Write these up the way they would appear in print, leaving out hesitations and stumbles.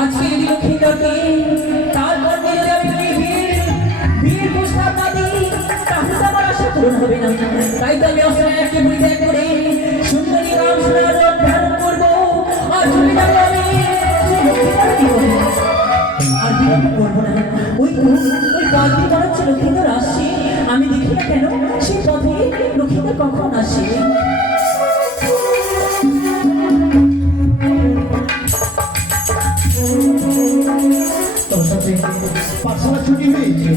আজকে যদি লক্ষ্মীটাকে তারপর যদি আমি বিয়ের প্রস্তাব না দিই তাহলে তো আমার আশা পূরণ হবে না। তাই তো আমি অস্ট্রেলিয়াকে পরিত্যাগ করে সুন্দরী গান শোনার ধারণ করবো আর চলে যাবো আমি আর বিলম্ব করবো না। ওই তো ওই পাঁচদিন বাড়াচ্ছে লক্ষ্মীধর আসছে, আমি দেখি না কেন সেই পথে লক্ষ্মীধর কখন আসে। পাঠশালা ছুটি হয়েছে,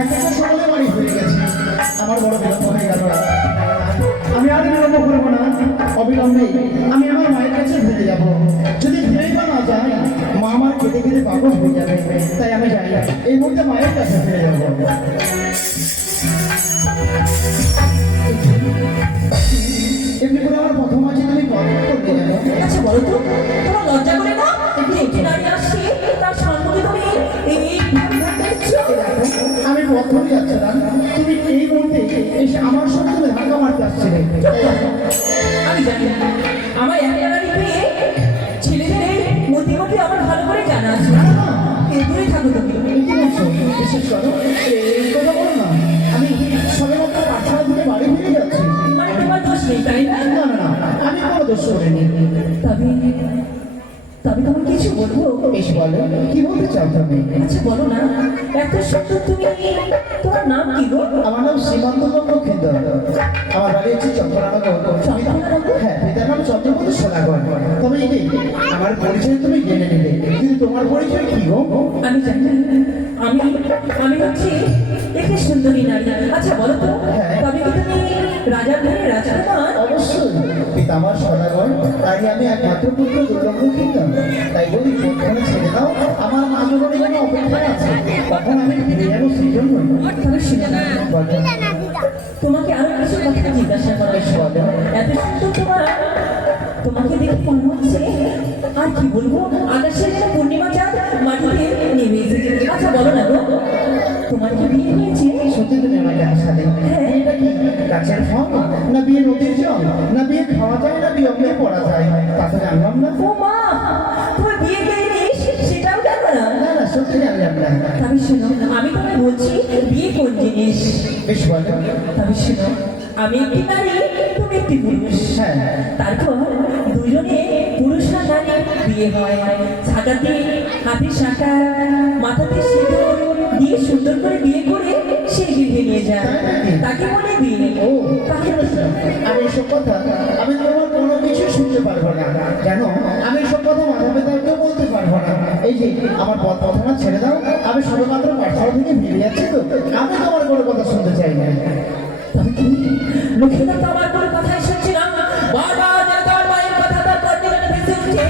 একটা সকলে বাড়ি হয়ে গেছে, আমার বড় বিলম্ব হয়ে গেল। আমি আর বিলম্ব করবো না, অবিলম্বে আমি আমার মায়ের কাছে ফিরে যাব। যদি ফিরেই বা না যায় মা আমার কেটে কেটে পাগল হয়ে যাবে, তাই আমি যাই এই মুহূর্তে মায়ের কাছে ফিরে যাব। এমনি করে আমার প্রথম আছে তুমি কত করতে যাবো? আচ্ছা বলো তো, তোমার লজ্জা করে না একটি নারী আসছে তার সম্মুখে তুমি আমি প্রথমই যাচ্ছিলাম, তুমি এই মুহূর্তে এসে আমার সঙ্গে ধাক্কা মারতে আসছিলে। আমি জানি আমার একটা নারী পেয়ে ছেলেদের মধ্যে আমার ভালো করে জানা আছে। দূরে থাকো তুমি। বিশেষ করো এই কথা বলো না, আমি সবে মাত্র পাঠশালা থেকে বাড়ি ফিরে যাচ্ছি। মানে তোমার দোষ নেই তাই না? না না না, আমি কোনো দোষ করিনি। তবে তবে তোমার কিছু বলবো? বেশ বলো, কি বলতে চাও তুমি? আচ্ছা বলো না, এত সুন্দর তুমি, তোমার নাম কি গো? আমার নাম শ্রীমন্ত লক্ষ্মীধর, আমার বাড়ি হচ্ছে চন্দ্রনগর। হ্যাঁ, পিতার নাম চন্দ্রপতি সোনাগর। তবে এই আমার পরিচয় তুমি জেনে নিলে, কিন্তু তোমার পরিচয় কি গো? আমি জানি, আমি আমি হচ্ছি একটি সুন্দরী নারী। আচ্ছা বলো তো, তবে কি তুমি রাজার ঘরের রাজকুমার? অবশ্যই, পিতা আমার সদাগর, তাই আমি একমাত্র পুত্র দুর্লক্ষিতাম। তাই বলি ফোনে ছেড়ে দাও, আমার মাঝে যেন অপেক্ষায় আছে, তখন আমি ফিরে যাবো সৃজন। তবে শুনে না, তোমাকে আরো কিছু কথা জিজ্ঞাসা করা। এত সুন্দর তোমাকে দেখে মনে হচ্ছে আর কি বলবো, আকাশের যেন পূর্ণিমা চাঁদ মাটিতে নেমে এসেছে। আচ্ছা বলো না গো, তোমার কি বিয়ে হয়েছে? সত্যি তুমি আমাকে হাসালে। এটা কি গাছের ফল, না বিয়ে নদীর জল, না বিয়ে খাওয়া যায়, না বিয়ে অঙ্গে পড়া যায়? তা তো জানলাম না। ও মা, তোমার বিয়ে কে জিনিস সেটাও জানো না? না না, সত্যি জানলাম না। তবে শোনো, আমি তোমায় বলছি বিয়ে কোন জিনিস। বেশ বলো। তবে শোনো, আমি একটি নারী, তুমি একটি পুরুষ। হ্যাঁ, তারপর দুজনে পুরুষ আর নারী বিয়ে হয়। ছাতাতে হাতে শাঁখা, মাথাতে সিঁদুর দিয়ে সুন্দর করে বিয়ে করে সেই গৃহে নিয়ে যায়, তাকে বলে বিয়ে। ও আমি এসব কথা আমি তোমার কোনো কিছু শুনতে পারবো না, কেন আমি এসব কথা মাথা পেতাকেও বলতে পারবো না। এই যে আমার পথ কথা ছেড়ে দাও, আমি সবেমাত্র পাঠশালা থেকে ফিরে যাচ্ছি, তো আমি তোমার কোনো কথা শুনতে চাই না। তবে কি লক্ষ্মীধর তো আমার কোনো কথাই শুনছি না, বারবার যেন তার মায়ের কথা তার কর্ণে যেন ভেসে উঠছে।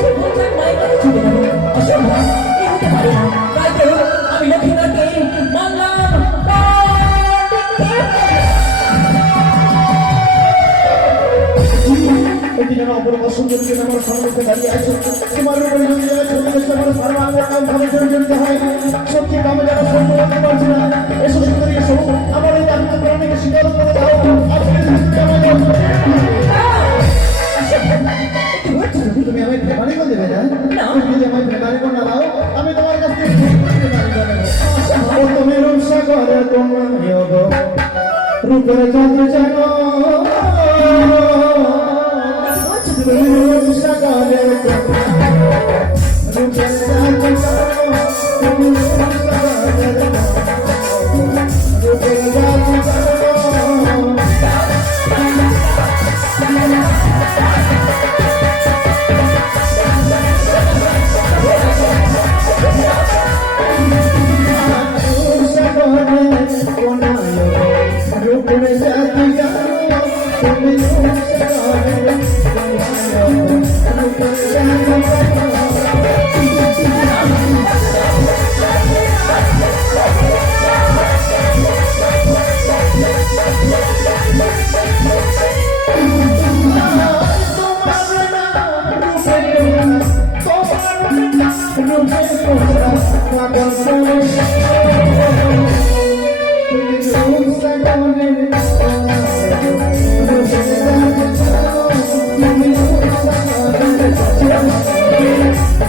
সে বলছে আমি মায়ের কাছে ছুটে যাবো, অসম্ভব, এ হতে পারে না। তাই তো আমি লক্ষ্মীধরকে বললাম এটি যেন অপূর্ব সুন্দর যেন আমার সম্মুখে দাঁড়িয়ে আছে, তোমার উপরে যদি যায় সন্ন্যাস আমার সর্বাঙ্গভাবে জড়িত হয়, সত্যি আমি যেন সত্য বলতে পারছি না। এসো সুন্দরী, এসো, আমার এই দাবিতে প্রাণীকে স্বীকার করে দাও। তুমি আমায় প্রেমানিক দেবে না? যদি আমায় প্রেমানিক না দাও, আমি তোমার কাছ থেকে তুমি রূপসা করে তোমার রূপের চন্দ্র জানো, রূপসা করে রূপের চন্দ্র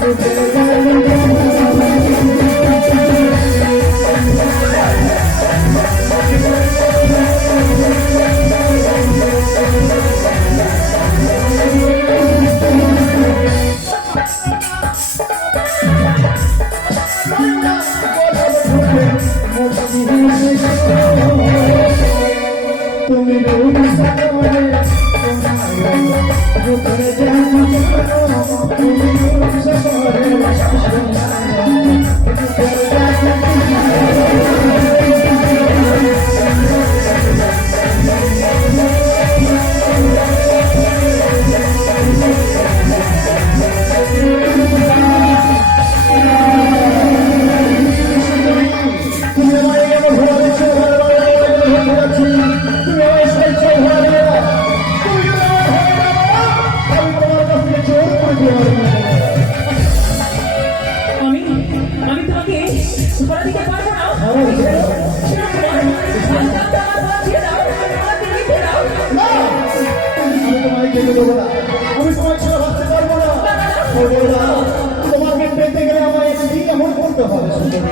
Thank you. তুমি আমার এমন ঘোরা দিচ্ছ, ঘরে ঘরে ঘরে যাচ্ছি, তুমি আমার স্বেচ্ছা ঘোরা দিলে না। তুমি যদি আমার ঘরে না পাও, আমি তোমার কাছ থেকে চোর করে দিয়ে আমি আমি তোমাকে ধরা দিতে পারবো না। আমি তোমায় যেতে দেবো না, আমি তোমার ছেলে ভাবতে পারবো না। ও বৌমা, তোমাকে পেতে গেলে আমায় কি এমন করতে হবে সুন্দরী?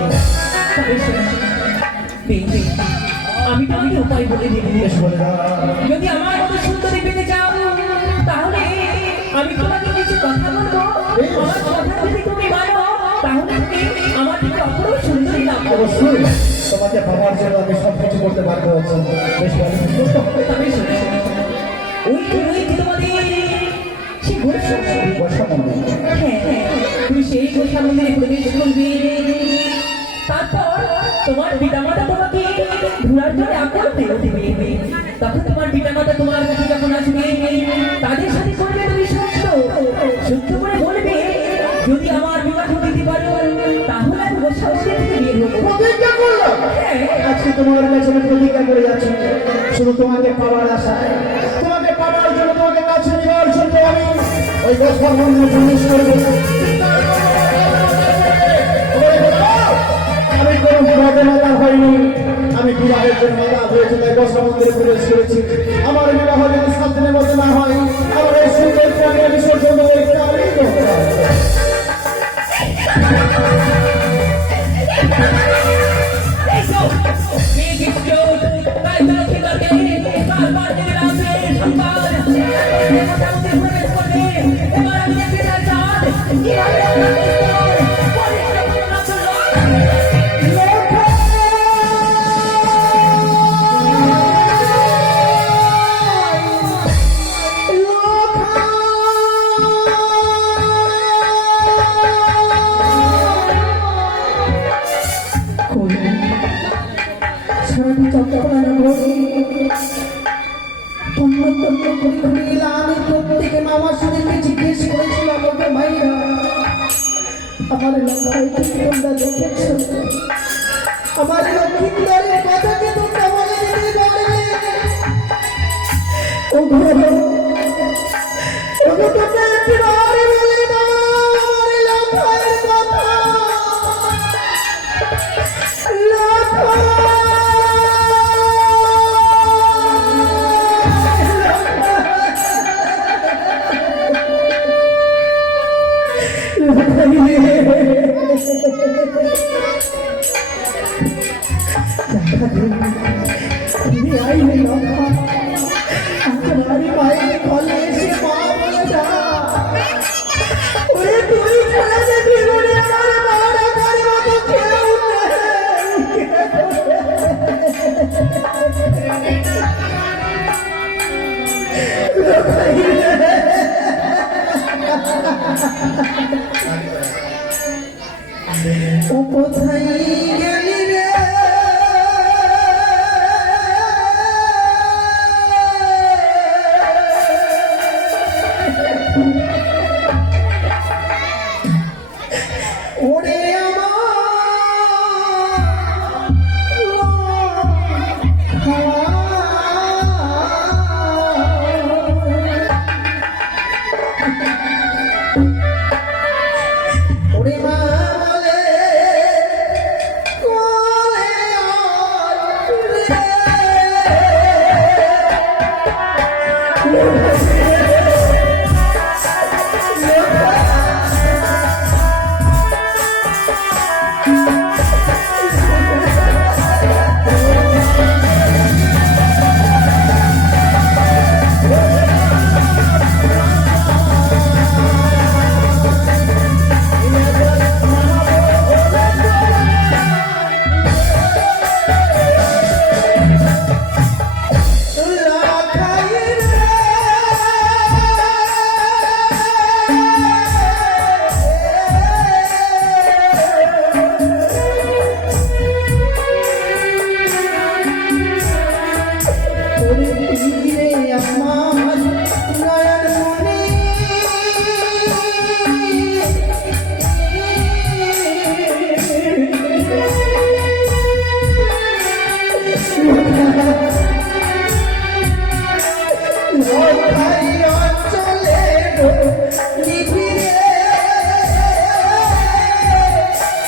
আমি তোমাকে উপায় বলে দেব। বেশ বলে দাও। যদি আমার মতো সুন্দরী পেতে চাও তাহলে আমি তোমাকে কিছু কথা বলবো। আমার কথা যদি তুমি মানো তাহলে তুমি আমার থেকে অপরূপ সুন্দরী লাভ করবে। অবশ্যই তোমাকে পাওয়ার জন্য আমি সব কিছু করতে বাধ্য হচ্ছি। বেশ ভালো করতে হবে। তবে শোনো, ওই যে তোমাদের সেই গোসা বসা মনে হ্যাঁ, তুমি সেই গোসা মন্দিরে প্রবেশ করবে। তারপর তোমার পিতামাতা তোমাকে ঘোড়ার জন্য আকল দিয়ে দেবে। তখন তোমার পিতামাতা তোমার কাছে যখন আসবে তাদের সাথে করবে তুমি সত্য সত্য করে বলবে, যদি আমার বিবাহ দিতে পারো তাহলে আমি গোসা থেকে বিয়ে হবো। প্রতিজ্ঞা করলাম। হ্যাঁ, আজকে তোমার কাছে আমি প্রতিজ্ঞা করে যাচ্ছি, শুধু তোমাকে পাওয়ার আশায়, তোমাকে পাওয়ার জন্য, তোমাকে কাছে নেওয়ার জন্য আমি ওই গোসা মন্দিরে প্রবেশ করবো। আমি কোনো বিবাদে মাতা হয়নি, আমি বিবাহের জন্য মাতা হয়েছে, তাই গোসা মন্দিরে প্রবেশ করেছি। আমার বিবাহ যদি 7 দিনের মধ্যে না হয়, আমার এই সুন্দরকে আমি বিসর্জন দেবো, এটা আমি করতে পারবো। সারাটি চট্টগ্রাম তন্ন তন্ন করে ঘুরে এলাম। আমি প্রত্যেকে মামাসুদেরকে জিজ্ঞেস করেছিলাম, ওকে ভাইরা আমার এলাকায় কি তোমরা দেখেছ? আমার লক্ষ্মীন্দরের কথাকে তোমরা বলে দিতে পারবে? ও ঘরে তোমরা একবারে বলে দাও আমার এলাকার কথা। ও কোথায় গেলি রে? ওরে ওরে মা বলে কোলে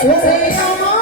ওরে আমার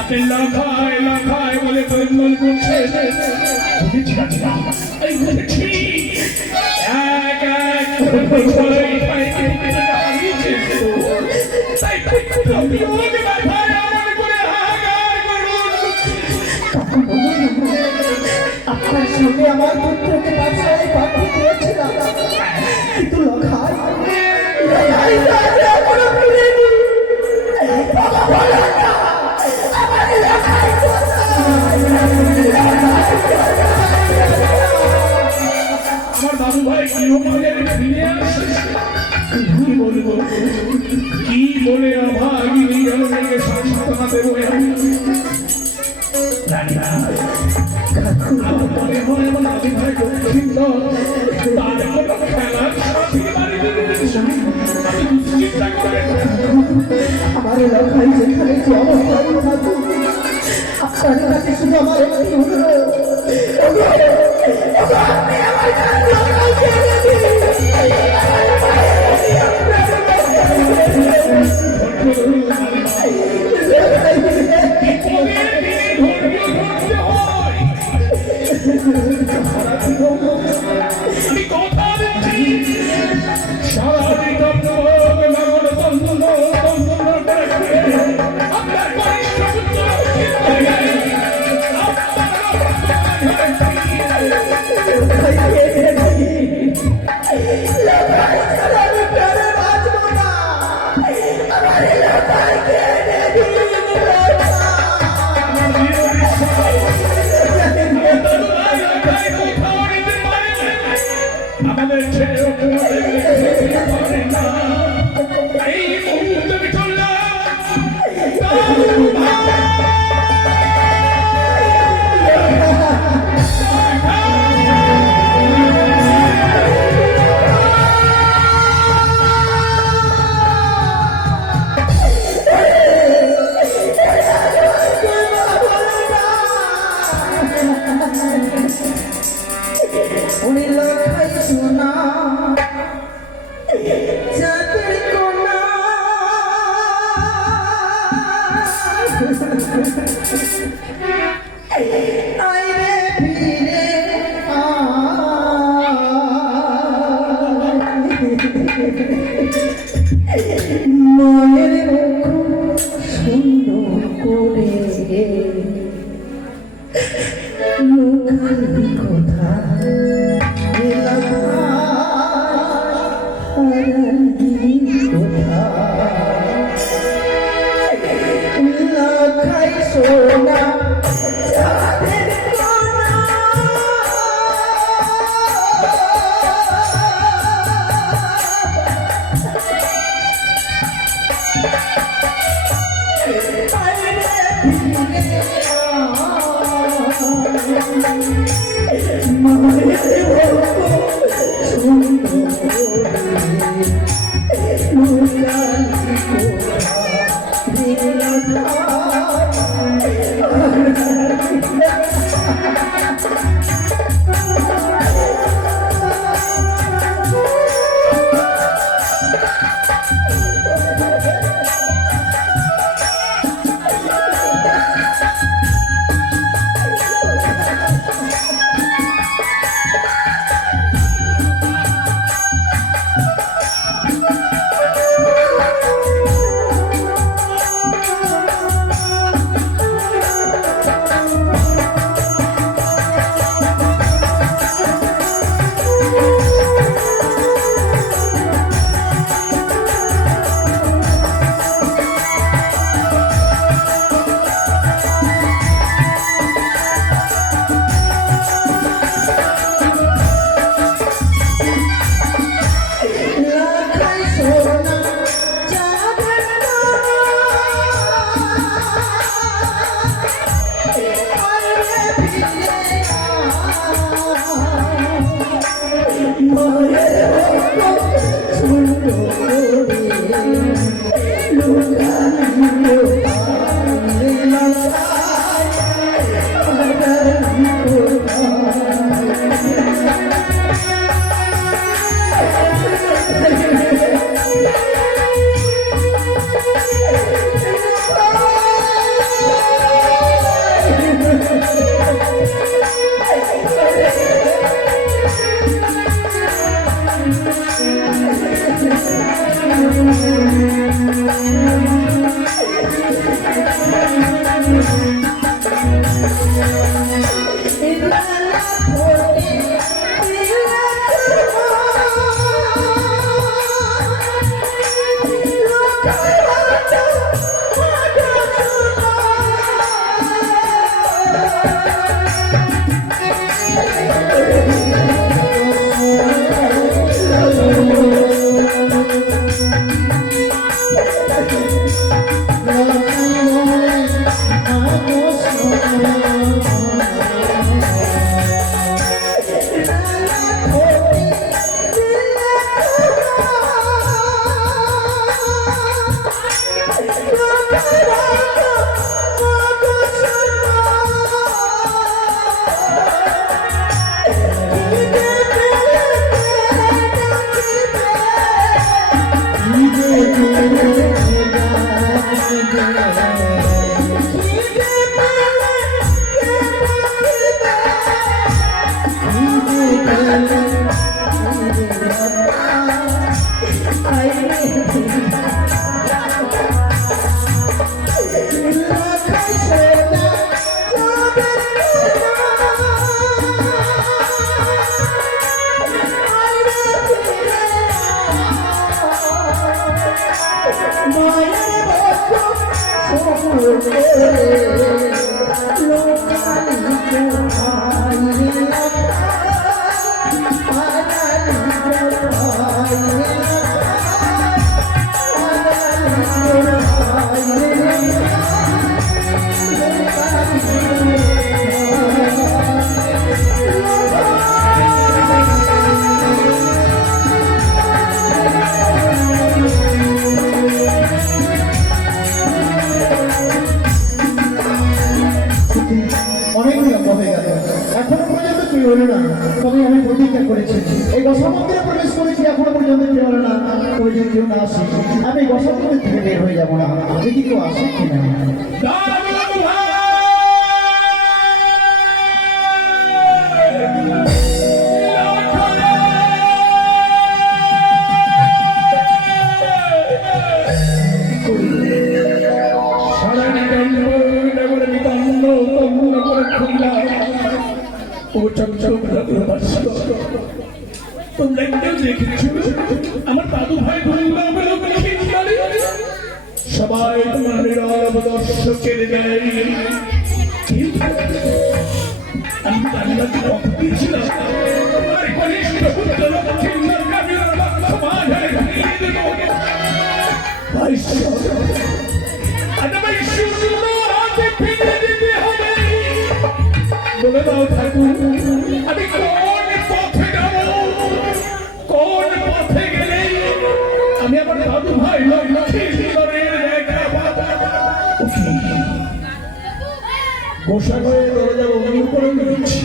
আপনি লাফায় লাফায় বলে তৈমল করছে এই বলেছি এক এক করে সবাই ভাইকে হারিয়েছে তাই আপনি ওকে মাথায় আমার করে হাহাকার করুন। আপনার সঙ্গে আমার পুত্রকে বাঁচায় পাঠিয়ে দিয়েছিলাম কিন্তু লখাই এখনো ফিরেনি। আমার দাদু ভাই গৃহমানের ফিরে আসে কি বলবো কি বলে অভাগী নিজেকে সান্ত্বনা দেবো জানি না আমার মনে হয় আমার দাদু ভাই দক্ষিণ তার কোনো খেলার সাথী বাড়িতে চিন্তা করেন আমার লখাই যেখানে যে অবস্থায় থাকুক আপনার কাছে শুধু আমার একটি অনুরোধ আপনি আমার কাছে লখাইকে এনে আমি কথা দিচ্ছি স্বাভাবিক নগর তন্ত্র আপনার কনিষ্ঠ পুত্র আমাদের ছেলে এই মুহূর্তে উনি লখাই সোনা চাঁদের কোনা আইরে ফিরে লুকালি কোথায় লাখাই সোনা চাঁদের কোনা অনেক বিলম্ব হয়ে গেল, এখনো পর্যন্ত কেউ হলো না। তবে আমি প্রতিজ্ঞা করেছি, এই গসা মন্দিরে প্রবেশ করেছি, এখনো পর্যন্ত কেউ হলো না। তবে যদি কেউ না আসে, আমি গসা মন্দির থেকে বের হয়ে যাবো না। দেখি কেউ আসে কিনা। সারা নিকান্ত করে নিকান্ত তন্ন করে খুললাম ও চন্দ্রপুরা তোমরা কেউ দেখেছো আমার দাদু ভাই বোনেরা বলে সবাই তোমার নীরব দর্শকের নেয় কিন্তু আমি তালিবাকে পথ দিয়েছিলাম আর কনিষ্ঠ পুত্র লক্ষ্মীর কাবির সমাজে ঘিরে দেব বলে দাও ঠাকুর আমি কোন পথে যাব কোন পথে গেলে আমি আমার দাদু ভাই লক্ষ্মীশ্বরের দেখা পাবো গোসাগরের দরজা বন্ধ করে দিচ্ছি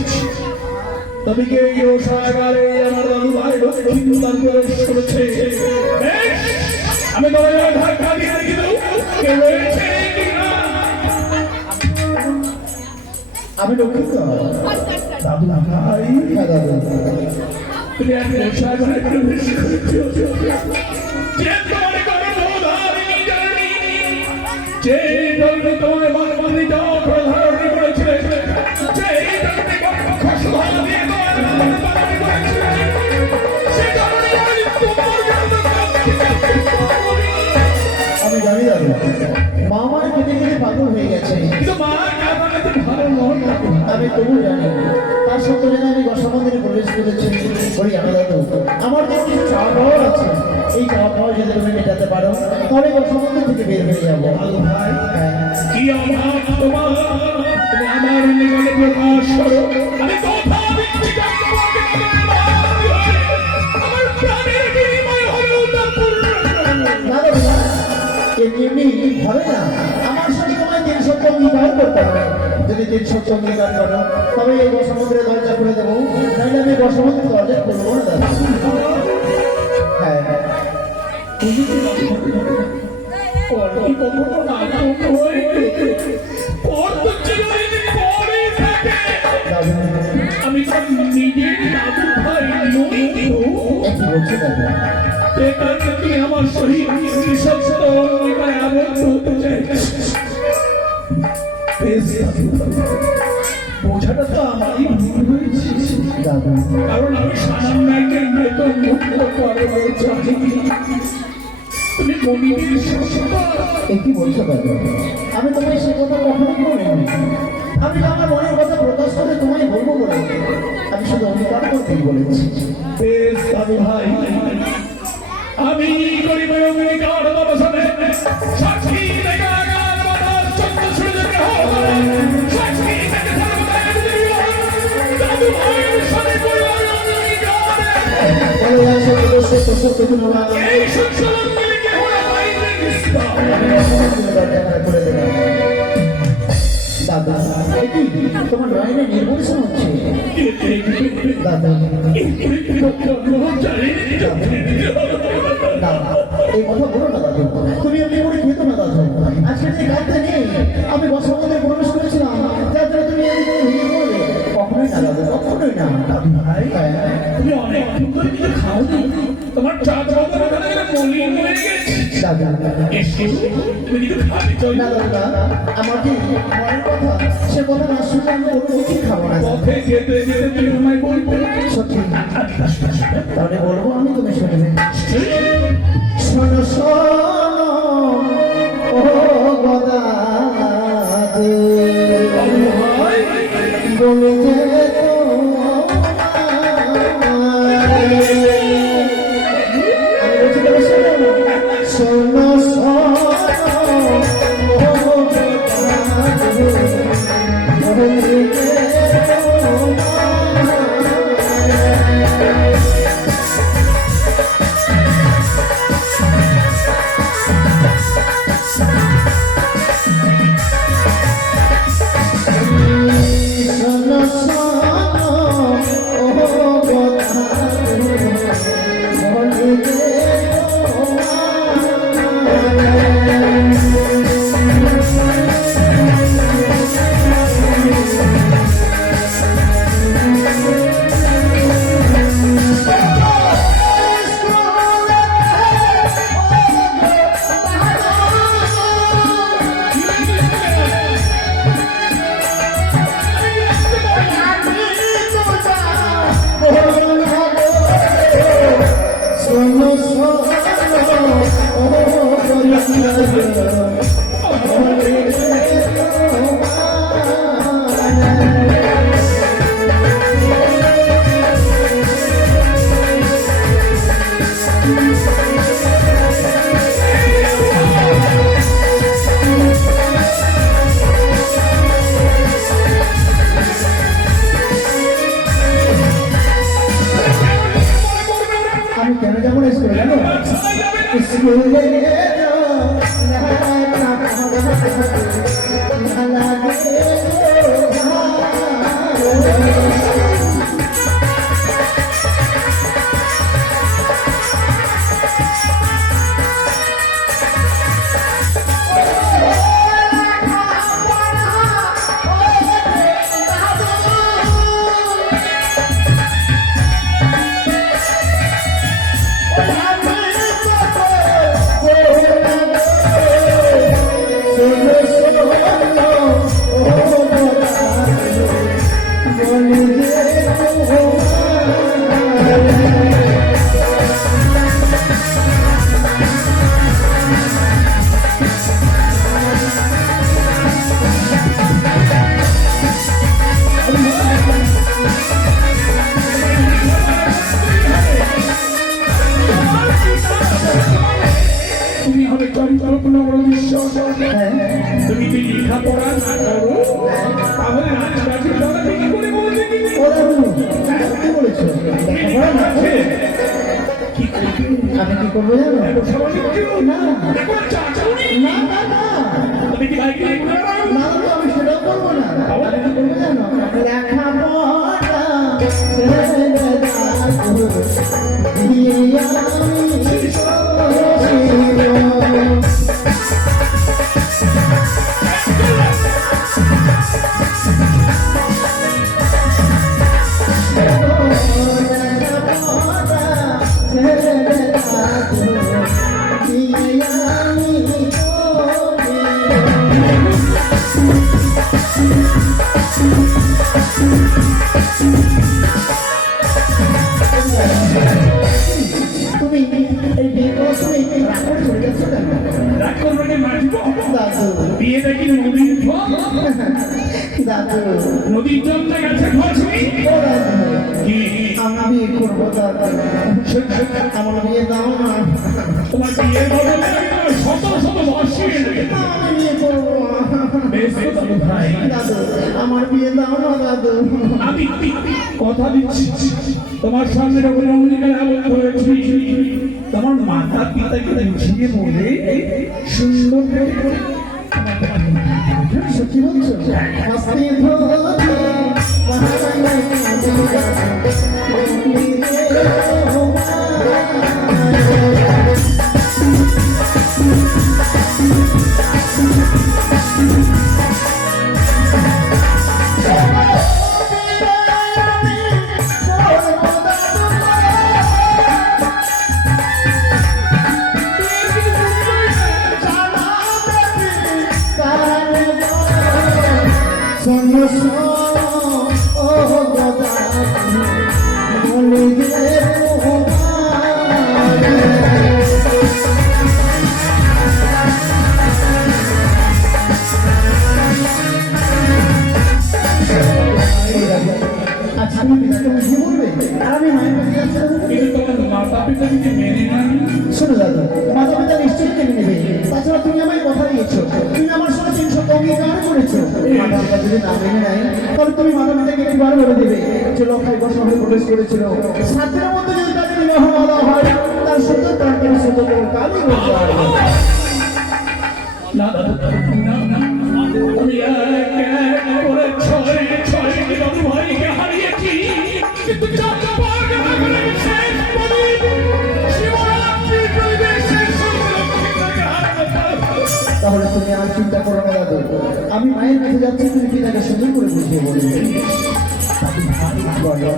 তবে কে গোসাগারে আমার দাদু ভাই লক্ষ্মীশ্বর প্রবেশ করেছে আমি দরজা ধাক্কা দিয়ে রেখে দেবো কেউ রয়েছে কিনা আমি দুঃখিত দাদু ভাই হ্যাঁ দাদু তুমি এক গোসাগরে প্রবেশ করেছো যে তোমার কোনো বোধারিণী জানি যে জন্য তোমার মানবন্ধী যাওয়া প্রধারণ করেছিলে সেই জন্য খসভা দিয়ে তোমার মানবন্ধী করেছিলে সে কারণে আমি তোমার জন্য আমি জানি দাদু মা আমার কেটে কেটে পাগল হয়ে গেছে কিন্তু মা কাছে ভালো নয় আমি তবু জানি তার সত্ত্বেও যেন আমি গোসা মন্দিরে প্রবেশ করেছি বলি আমি দাদু আমার যে কিছু চাওয়া পাওয়ার আছে এই চাওয়া পাওয়া যদি তুমি মেটাতে পারো তাহলে গোসা মন্দির থেকে বের হয়ে যাবো ভাই কি আমার তোমার তুমি আমার নিকটে প্রকাশ করো আমি কথা দিচ্ছি তোমাকে আমার প্রাণের বিনিময় হলেও তা পূর্ণ না দাদু না এমনি হবে না আমার সাথে তোমায় 3 সপ্তাহ অঙ্গীকার করতে হবে যদি 3 সপ্তাহ অঙ্গীকার করো তবে এই গোসা মন্দিরের দরজা খুলে দেবো নাহলে আমি গোসা মন্দিরের দরজা খুলবো না দাদু হ্যাঁ দাদু আমি তো নিজের দাদু ভাই নই কি বলছো দাদু তুমি আমার শরীর বিশ্বস্ত অঙ্গীকারে আবদ্ধ হতে চাইছো বোঝাটা তো আমারই ভুল হয়েছে দাদু কারণ আমি সানান্নাকে বেতন মুক্ত করবো চাই তুমি মন্দিরের কি বলছো দাদু আমি তোমায় সে কথা কখনো বলিনি আমি আমার মনের কথা প্রকাশ করে তোমায় বলবো বলে আমি শুধু অঙ্গীকার করতেই বলেছি বেশ দাদু ভাই আমি গরিব অঙ্গীকার বাবা সাথে সাক্ষী দেখা বাবা চন্দ্র সূর্যকে সাক্ষী থেকে দাদু ভাইয়ের সাথে বলে আসো সত্য এই সংসার মিলে হলো বাইরে করে দেবেন দাদা কি তোমার রায়নে নির্বাচন হচ্ছে দাদা দাদা এই কথা বলো না দাদু তুমি এমনি করে খেতো না দাদু আজকে যে গাড়িতে নেই আমি বসার মধ্যে প্রবেশ করেছিলাম যার জন্য তুমি এমনি করে ভেঙে পড়বে কখনোই না দাদু কখনোই না দাদু ভাই তুমি অনেক করে কিছু খাও তোমার চাঁদ বাবা মলিন হয়ে গেছে দাদা তুমি কিছু খাবে তো না দাদা আমার যে মনের কথা সে কথা না শুনে আমি কোনো কিছু খাবো না পথে যেতে যেতে তুমি আমায় বলবে সত্যি তাহলে বলবো আমি তুমি শুনবে শোনো শোনো ও গদাদে বলতে শোনো শোনো ও গদাদে বলতে no, no. ফরমাইশ করে জানো বাচ্চাই যাবে না। স্কুলে না লাগে তুমি হবে চঞ্চলপূর্ণ বিশ্বাস। তুমি কি লেখাপড়া না করো তাহলে রাজকাঠি জড়াবে কি করে বলছে কি ও দাদু কি বলেছো লেখাপড়া না করে আমি কি করবো জানো না না না না তুমি কি বাইক নিয়ে ঘুরে বেড়াও? না তো আমি সেটাও করবো না আমি কি করবো জানো লেখাপড়া ছেড়ে দাও দিয়ে তুমি এই বিয়ে করার সময় রাগ করে চলে যাচ্ছ কেন রাগ করবে না, মারবো। দাদু বিয়ে দেখি নদীর জল, দাদু নদীর জল গেছে ঘষি ও দাদু কি আমি বিয়ে করবো দাদু আমার বিয়ে দাও না তোমার বিয়ের বদলে আমি তোমার শত শত বর্ষিয়ে দেবো। আমি বিয়ে করবো বেশ তো দাদু ভাই, দাদু আমার বিয়ে দাও না দাদু আমি কথা দিচ্ছি তোমার সামনে যখন অঙ্গীকার আবদ্ধ হয়েছি তোমার মাতা পিতাকে বুঝিয়ে বলে সুন্দর করে সত্যি বলছো মস্তি ধরে আচ্ছা তুমি পিতাকে বুঝিয়ে বলবে আর আমি মায়ের কাছে যাচ্ছি কিন্তু তোমার মাতা পিতা যদি মেনে নেন শোনো দাদু মাতা পিতা নিশ্চয়ই মেনে নেবে তাছাড়া তুমি আমায় কথা দিয়েছো তুমি আমার সঙ্গে 300 অঙ্গীকার করেছো মাতা পিতা যদি না মেনে নেয় তাহলে তুমি মাতা পিতাকে একবার বলে দেবে যে লক্ষায় বছর হয়ে প্রবেশ করেছিল 7 দিনের মধ্যে যদি তাকে বিবাহ বলা হয় তার সুন্দর প্রাণকে সুন্দর কালই বলতে পারবে না দাদা না না আমি এক এক করে ছয় ছয় দাদু ভাইকে হারিয়েছি কিন্তু চাচা পারবে না করে শেষ বলি শিবরাত্রির পরিবেশে সর্বলক্ষীকে হারানো তাহলে তুমি আর চিন্তা করো না দাদু আমি মায়ের কাছে যাচ্ছি তুমি পিতাকে সুন্দর করে বুঝিয়ে বলবে বলো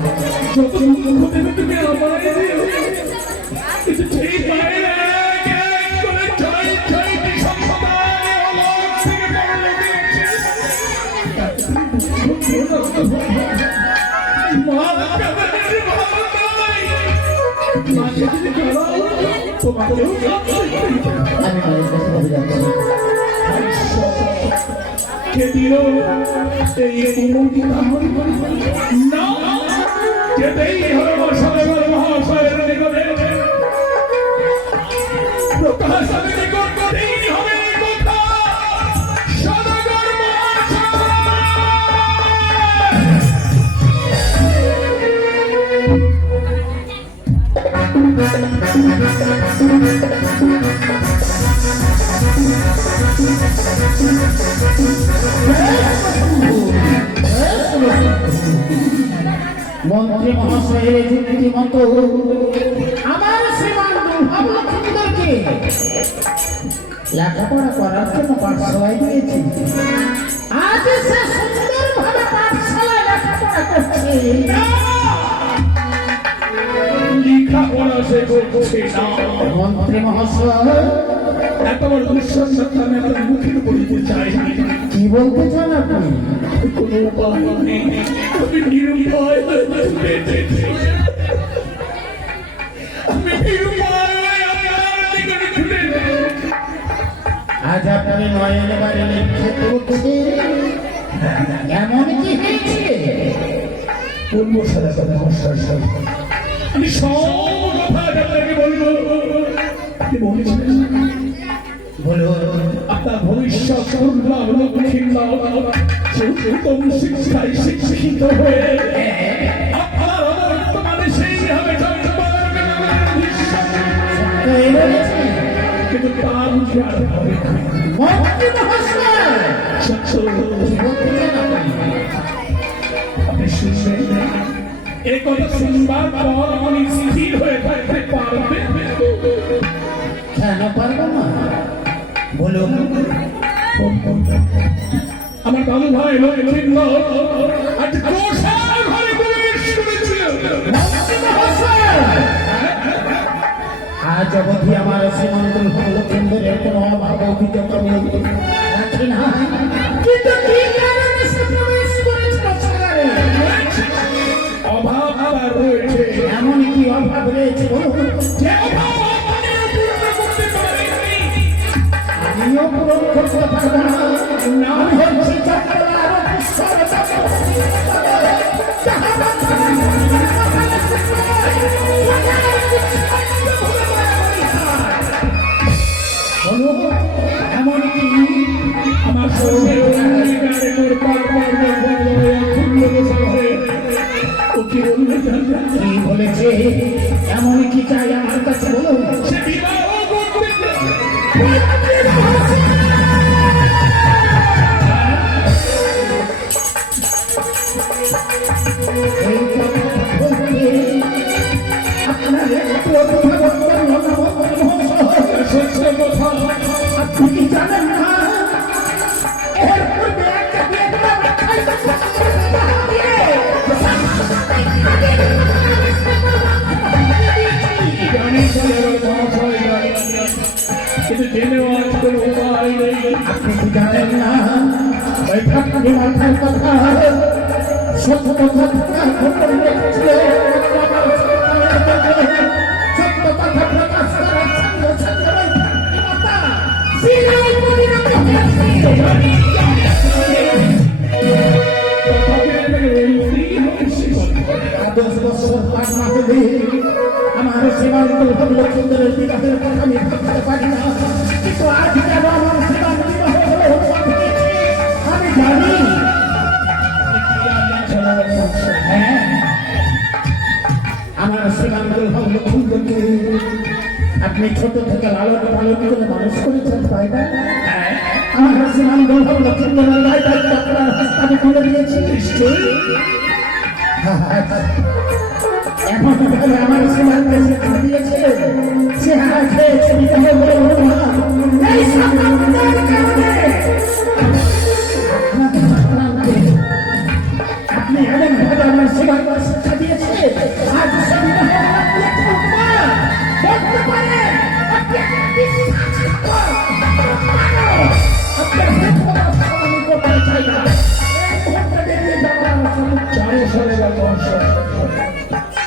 যত দুঃখ দেবে তুমি আমায় দিও কিন্তু ঠিক পারে না এক এক করে ছয় ছয়টি সম্প্রদায় অলক থেকে বড় দিয়েছে মা কাদের ভালো নাই মাকে যদি করো তোমাকেও আমি মায়ের কাছে চলে যাচ্ছি কে দিল এই কুমুটি তাহলে না যেতেই হবে মশালের মহাশয়ের নিকটে প্রকাশের নিকট করেই হবে এই কথা সদাগর মহাশয় মন্ত্রী মহাশয়ের যুক্তি মতো আমার শ্রীমান দুর্লভ লক্ষ্মীদেরকে লেখাপড়া করার জন্য পাঠশালায় দিয়েছি। আজ সে সুন্দরভাবে পাঠশালায় লেখাপড়া করছে। লেখাপড়া সে করছে না। মন্ত্রী মহাশয় এত বড় দুঃসংবাদ আমি আপনার মুখের বলতে চাই। কি বলতে চান আপনি? কোনো উপায় নেই, আমি নিরুপায় হয়ে ছুটে এসেছি। আমি নিরুপায় হয়ে আপনার নিকটে ছুটে এসেছি। আজ আপনি নয়ন বাড়ি নিক্ষেপ করতে এমন কি হয়েছে? বলবো সাদা কথা মহাশয়, আমি সব কথা আপনাকে বলবো। আপনি বলছেন বলুন। আপনার ভবিষ্যৎ কন্যা লক্ষ্মীন্দর উত্তম শিক্ষায় শিক্ষিত হয়ে আপনার অবর্তমানে সেইভাবে কিন্তু তার উদ্ধার হবে না। মন্ত্রী মহাশয় সত্য কি বলতে চান আপনি? আপনি শুনবেন, এই কথা শুনবার পর আমি স্থির হয়ে থাকতে পারবে। কেন পারবো না? বলুন। আমার দাদু ভাই লক্ষ্মীন্দর আজ গোসাল ঘরে প্রবেশ করেছিল। মন্ত্রী মহাশয় আজ অবধি আমার শ্রীমন্ত লক্ষ্মীন্দরের কোনো অভাব অভিযোগ আমি রাখি না, কিন্তু কি কারণে সে প্রবেশ করেছিল সেখানে? অভাব আবার রয়েছে। এমন কি অভাব রয়েছে বলুন? যে অভাব আপনিও পূর্ণ করতে পারেননি। আমিও পূরণ করতে পারবো না। আমি হচ্ছি চক্রলার এমন কি আমার সঙ্গে অঙ্গীকারে করবার পর ক্ষুণ্ণ গোসল হয়ে ও কি বলবে জানবেন? কি বলেছে? এমন কি চাই আমার কাছে বলুন। সে বিবাহ করতে চায়। এই কথা বলতে আপনার একটু কথা বলতে সত্য কথা আপনি কি জানেন না? এর পূর্বে একটা বিয়ে দেওয়া রাখাই তো জানি মহাশয় জানি, কিন্তু জেনেও আজ কোনো উপায় নেই। আপনি কি জানেন না? ওই ভাবনি মাথার কথা সত্য কথা গোপন রেখেছিল। সত্য কথা প্রকাশ করার সঙ্গে সঙ্গে ওই ভাবনি মাতা সিরিয়াল পরিণত হয়েছে। 10 বছর পার না হলে আমার সীমান্ত লক্ষ্মীন্দরের বিবাহের কথা আমি ভাবতে পারি না, কিন্তু আজ কেন আমার সীমান্ত বিবাহ হলো আমি জানি। হ্যাঁ, আমার সীমান্ত লক্ষ্মীন্দরকে আপনি ছোট থেকে লালন পালন করে মানুষ করেছেন, তাই না? আমার সীমান্ত লক্ষ্মীন্দরের দায়িত্ব আপনার হাতে আমি তুলে দিয়েছি। নিশ্চয়ই এখন তাহলে আমার সীমান্তে শিক্ষা দিয়েছে, চেহারা খেয়েছে বিবাহ বলবো না। এই সন্তানদের কারণে আপনি এমন ভাবে আমার সীমান্তে শিক্ষা দিয়েছে, আজ সে বিবাহ আপনি একটু মা বলতে পারেন আপনি একটা বিশ্বাসঘাতক। আপনার বিপদ আমি করতে চাই না। এই মুহূর্তে বেরিয়ে যাওয়ার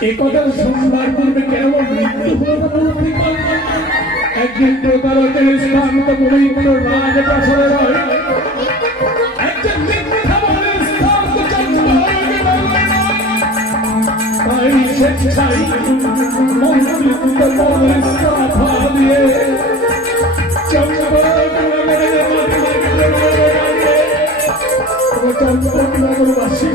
এ কথা শুনবার পূর্বে কেমন মৃত্যু হলো মূর্তি একদিন প্রতারকের স্থান তো পবিত্র রাজপ্রাসাদে রয়, একজন মিথ্যা বলের স্থান তো চন্দ্রভাগে তাই স্বেচ্ছাই মন্ত্রিত্ব বলের স্থাপা দিয়ে চন্দ্রনগরবাসী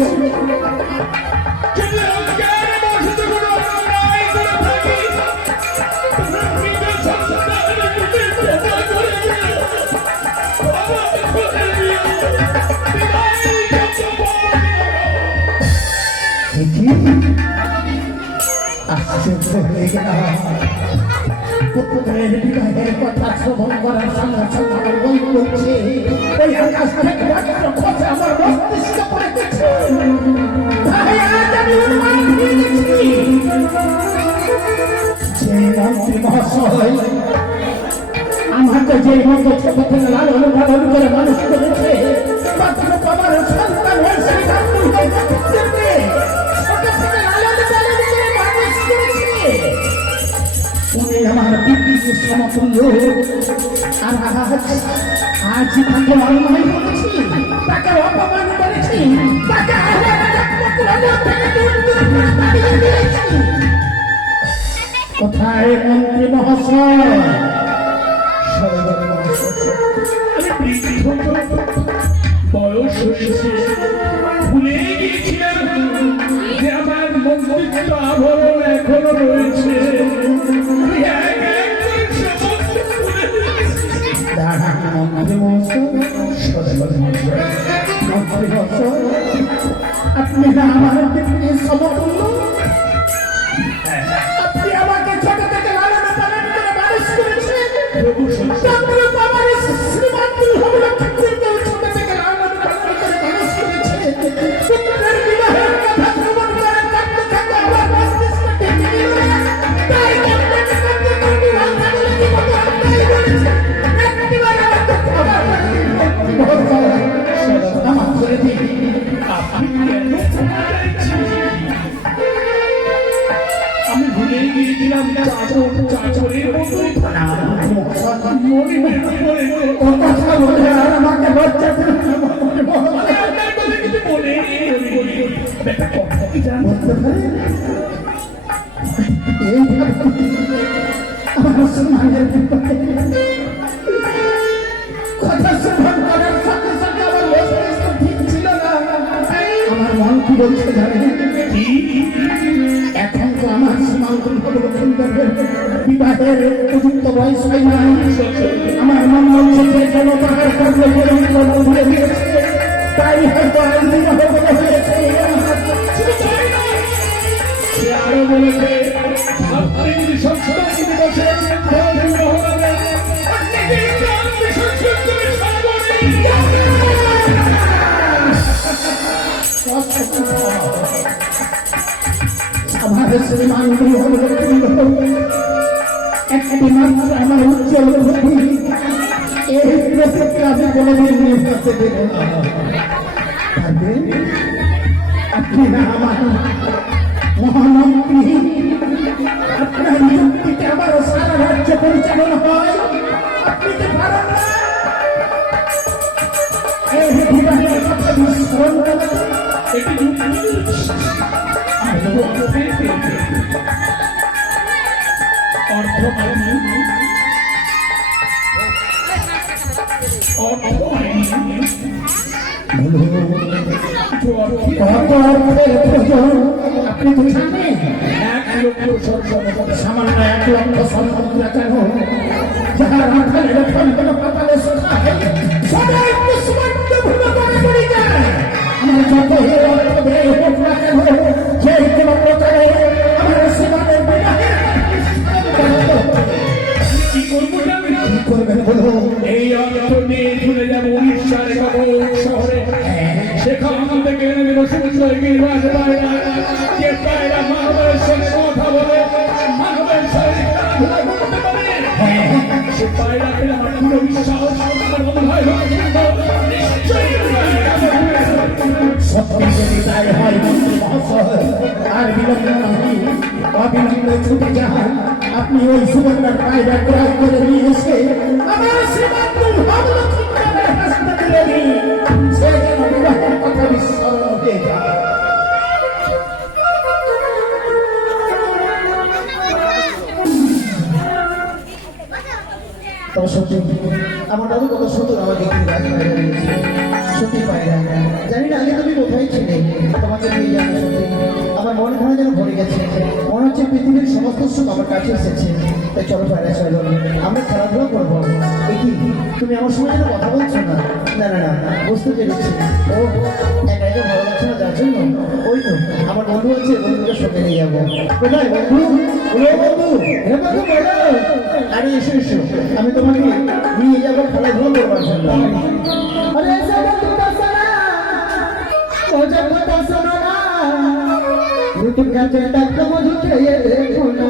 যদি অজ্ঞানে বসত কোনো অন্যায় করে থাকি দেখি আশ্চর্য হয়ে গেলাম পুত্রের বিবাহের কথা শ্রবণ করার সঙ্গে সঙ্গে আমার বই বলছে ওই আকাশ থেকে মাত্র খোঁজে আমার মস্তিষ্ক পড়ে গেছে ভাই আজ আমি অনুমান পেয়ে গেছি যে মন্ত্রী মহাশয় আমাকে যে মতো ছোট থেকে লালন পালন করে মানুষ করেছে মাত্র আমার সন্তান হয়ে সেই গান্ধী হয়ে গেছে ছোট থেকে লালন পালন করে মানুষ করেছে উনি আমার পিতৃ সমতুল্য আর আজ তাকে অন্যায় করেছি তাকে অপমান করেছি তাকে কোথায় মন্ত্রী মহাশয় আমি বৃদ্ধ বয়স হয়েছে ভুলে গিয়েছিলাম যে আমার মন্ত্রিত্ব আভরণ এখনো রয়েছে এক এক করে সমস্ত ভুলে গেছি। মন্ত্রী মহাশয় আপনি না আমার পিতৃ সমতুল্য আপনি আমাকে ছোট থেকে লালন পালন করে মানুষ করেছেন চন্দ্রপ্রভা আমার শ্রীমন্তী হল ক্ষেত্রে ছোট থেকে লালন পালন করে মানুষ করেছেন পুত্রের বিবাহের কথা শ্রবণ করে কাঁদতে কাঁদতে আমার মস্তিষ্ক টেনে গেল তাই কাঁদতে কাঁদতে কাঁদতে ভাঙাগুলো কি মতো অন্যায় করেছে একটিবার আমাকে ক্ষমা করে দিন মন্ত্রী মহাশয় আমার করে দিন আপনি কেন ক্ষমা চাইছেন? আমি ভুলে গিয়েছিলাম চাচরের মতোই মনে পড়ে ও কথা বলে আর আমাকে লজ্জা দেন না, মন্ত্রী মহাশয়। আপনার কথা কিছু বলে ব্যাপার কথা কি জানো? বুঝতে পারেন? এইভাবে আমার সম্মানের বিপদে কথা শ্রবণ করার সঙ্গে সঙ্গে আমার মস্তিষ্ক ঠিক ছিল না। আমার মন কি বলছে জানেন? কি এখন তো আমার সীমান্ত সুন্দরের বিবাহের উপযুক্ত বয়স হয় নাই। আমার মন বলছে যে কেন তাহার কর্ম ভুলে গিয়েছে, তাই হয়তো আজ বিবাহ বলে হয়েছে। সে আরো বলেছে আপনি যদি সংস্কার দিবসে বিবাহ করেন আপনাকে প্রাণ বিসর্জন করে আমার শ্রীমান একটি মাত্র আমার উজ্জ্বল প্রতি এই প্রতিজ্ঞা আমি কোনোদিন নিতে দেব না। পারবেন? আপনি না আমার মহামন্ত্রী, আপনার নিযুক্তিতে আমার সারা রাজ্য পরিচালনা হয়, আপনি কি পারেন না এই বিবাহের কথা বিস্মরণ করতে? একটি যুক্তি অর্থ আপনি তো জানেন 1 লক্ষ সামান্য 1 লক্ষ সম্পত্তি কেন যাহার আধারে ফলগুলো পাতালে শোষায় সবাই কুসুমান্ত ভুলো করে পড়ে যায়। আমার যত অর্থ ব্যয় হোক না কেন যে কোনো প্রকারে আমার সীমানের বিবাহের কি করবো জানেন? কি করবেন বলুন? এই অর্থ নিয়ে চলে যাবো উড়িষ্যার কবর শহরে সেখান থেকে রসুলগির যে পায়রা মানবের সঙ্গে কথা বলে মানবের সঙ্গে খেলাধুলা করতে পারে সে পায়রাকে আমার পুরো বিশ্বাস আমার অনুভয় সত্যি যদি তাই হয় মন্ত্রী মহাশয় আর বিলম্ব নাহি, অবিলম্বে ছুটে যান। আপনি ওই সুবর্ণার পায়রা ক্রয় করে নিয়ে এসে আমার শ্রীমন্ত ভাবলক্ষ্মীর হাসতে তুলে দিন, সে যেন বিবাহের কথা বিস্মরণ হয়ে যায়। তবে সত্যি আমার দাদু কত সুন্দর আমাকে সত্যি পায়রা জানি না আগে তুমি কোথায় ছিলে, তোমাকে পেয়ে যাবে সত্যি আমার মন খানা যেন ভরে গেছে, মনে হচ্ছে পৃথিবীর সমস্ত সুখ আমার কাছে এসেছে। তাই চলো বাইরে চলো, আমরা খেলাধুলা করবো। এই কি তুমি আমার সঙ্গে যেন কথা বলছো না? না না না, বুঝতে পেরেছি। ও একা একা ভালো লাগছে না, যার জন্য ওই তো আমার বন্ধু আছে, বন্ধুকে সঙ্গে নিয়ে যাবো। কোথায় বন্ধু? ওরে বন্ধু, হে বন্ধু বলো। আরে এসো এসো, আমি তোমাকে নিয়ে যাবো খেলাধুলা করবার জন্য। अरे ऐसा बंधु का सना मुझे पता सुनो ना ऋतु का चेता को मुझे ये देखो ना